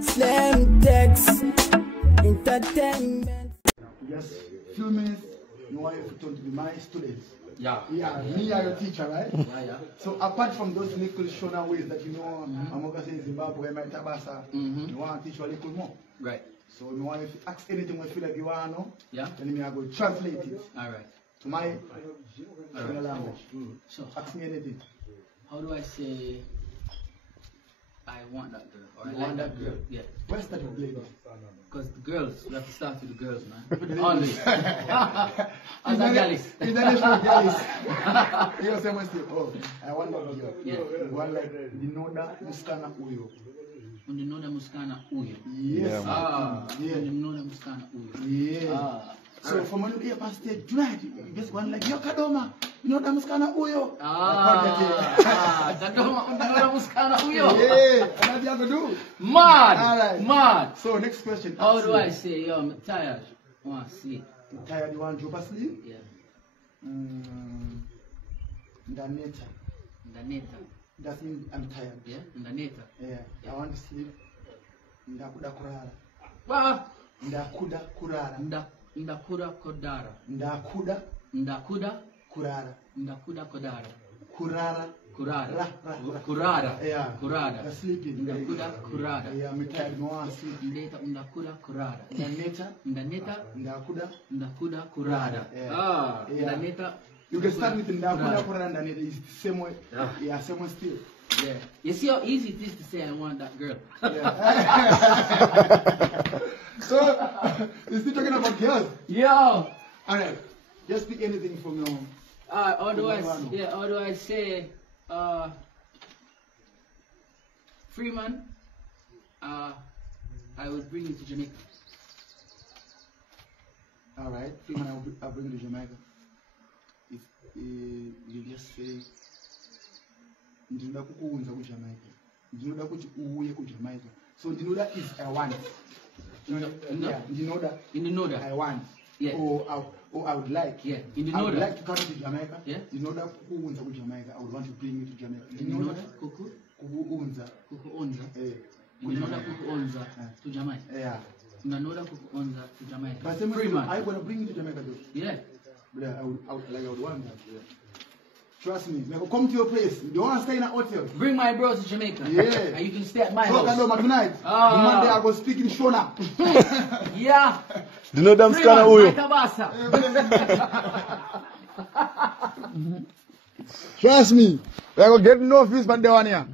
Slam Text Entertainment. Just few minutes, you want you to be my students. Yeah. Yeah, me are your teacher, right? Yeah. So apart from those little Shona ways that you know, Amoka says Zimbabwe, my Tabasa, you want to teach you a little more. Right. So you want to ask anything we feel like you want to know, Yeah. then me I go translate it All right. to my Shona language. So Ask me anything. how do I say I want that girl or You I like want that that girl? girl? Yeah. Where's that lady? Because the girls, we have to start with the girls, man. The Always. ladies. As a gallus. International gallus. You know, someone say, oh, I want that girl. Yeah. One like the Noda Muskana Uyo. Uninoda muskana uyo. Yes. Yeah. Uninoda muskana uyo. Yeah. So from when you get past stage tonight, you just go like, yo Kadoma, you know that Muskana Uyo. Kadoma, uninoda muskana uyo. Yeah, and that's what you have to do. Mad. All right. Mad. So next question. How do I say, yo, I'm tired. I want to sleep. You tired, you want to drop asleep? Yeah. Ndaneta. Ndaneta. That means I'm tired. Yeah. Ndaneta. Yeah. I want to sleep. Ndakuda kurara. Wow. Ndakuda kurara. Ndakura kodara. Ndakuda Ndakuda kurara. Ndakuda kodara. Kurara. Kurara. Ra. Kurara. Yeah. Kurara. The sleeping. Ndakuda kurara. Yeah, I'm tired. No one sleep. Ndeta ndakuda kurara. Ndaneta. Ndaneta Ndakuda. ndakuda kurara. Yeah. Yeah. Ndaneta. You can start with Ndakuda kurara and Ndaneta. It's the same way. Yeah, same way still. Yeah. You see how easy it is to say I want that girl. Yeah. So, you're still talking about girls? Yo. Alright. Just speak anything from your How do I say Freeman, I would bring you to Jamaica. Alright. Freeman, I'll bring you to Jamaica. If you just say ndinoda kukuunza ku Jamaica. Ndinoda kuti uuye ku Jamaica. So ndinoda is I want. Yeah, ndinoda. In the know that. I want. Yeah. Or I would like. Yeah. In the I know would that. like to come to Jamaica. Yeah. Ndinoda kukuunza ku Jamaica. I would want to bring you to Jamaica. In the know that. Kuku Kukuunza. onza. In the know that kuku onza to Jamaica. Yeah. In the know that kuku onza to Jamaica. But Freeman. I'm gonna bring you to Jamaica though. Yeah. Yeah, I would want that. Yeah. Trust me. I will come to your place. You don't want to stay in a hotel. Bring my bro to Jamaica. Yeah. And you can stay at my So house. Kadoma tonight. The Monday I go speak in Shona. Yeah. Do you know them scanner uyo? Trust me. We are gonna get no fees from the one here.